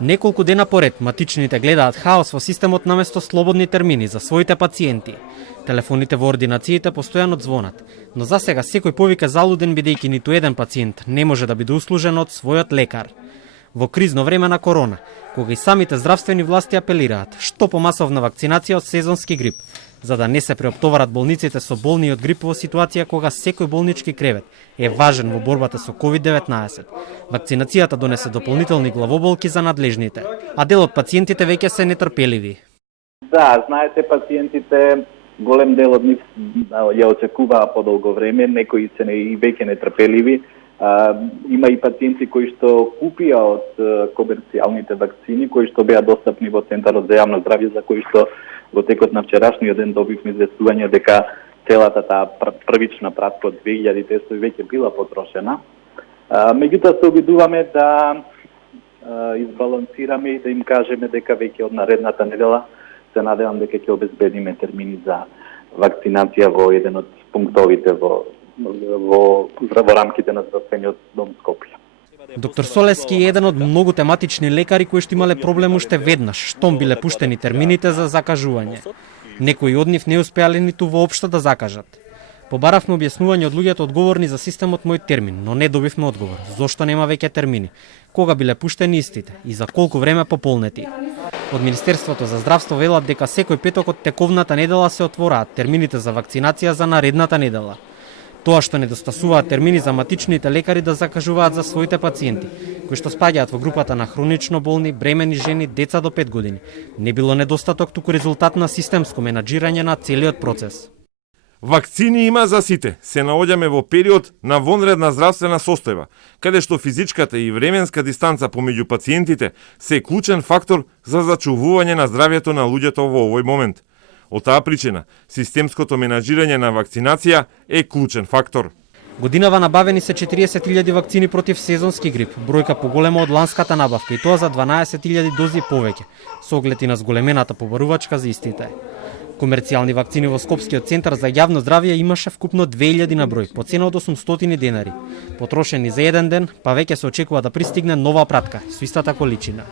Неколку дена поред матичните гледаат хаос во системот наместо слободни термини за своите пациенти. Телефоните во ординациите постојано звонат, но за сега секој повика залуден бидејќи ниту еден пациент не може да биде услужен од својот лекар. Во кризно време на корона, кога и самите здравствени власти апелираат што помасовна вакцинација од сезонски грип, за да не се преоптоварат болниците со болни од грип во ситуација кога секој болнички кревет е важен во борбата со COVID-19. Вакцинацијата донесе дополнителни главоболки за надлежните, а дел од пациентите веќе се нетрпеливи. Да, знаете, пациентите, голем дел од нив ја очекуваа подолго време, некои се и веќе нетрпеливи. Има и пациенти кои што купија од комерцијалните вакцини, кои што беа достапни во Центарот за јавно здравје, за кои што во текот на вчерашниот ден добивме известување дека целата таа првична пратка од 2000 тестови веќе била потрошена. Меѓутоа се обидуваме да избалансираме и да им кажеме дека веќе од наредната недела се надевам дека ќе обезбедиме термини за вакцинација во еден од пунктовите во рамките на здравствениот дом Скопје. Доктор Солески е еден од многу тематични лекари кои што имале проблем уште веднаш, штом биле пуштени термините за закажување. Некои од нив не успеале ниту воопшто да закажат. Побаравме објаснување од луѓето одговорни за системот Мој термин, но не добивме одговор. Зошто нема веќе термини? Кога биле пуштени истите и за колку време пополнети? Од Министерството за здравство велат дека секој петок од тековната недела се отвораат термините за вакцинација за наредната недела. Тоа што недостасуваат термини за матичните лекари да закажуваат за своите пациенти, кои што спаѓаат во групата на хронично болни, бремени жени, деца до 5 години, не било недостаток, туку резултат на системско менаџирање на целиот процес. Вакцини има за сите. Се наоѓаме во период на вонредна здравствена состојба, каде што физичката и временска дистанца помеѓу пациентите се клучен фактор за зачувување на здравјето на луѓето во овој момент. Од таа причина, системското менаџирање на вакцинација е клучен фактор. Годинава набавени се 40.000 вакцини против сезонски грип, бројка поголема од ланската набавка и тоа за 12.000 дози повеќе, со оглед и на зголемената побарувачка за истите. Комерцијални вакцини во Скопскиот центар за јавно здравје имаше вкупно 2000 на број, по цена од 800 денари. Потрошени за еден ден, па веќе се очекува да пристигне нова пратка со истата количина.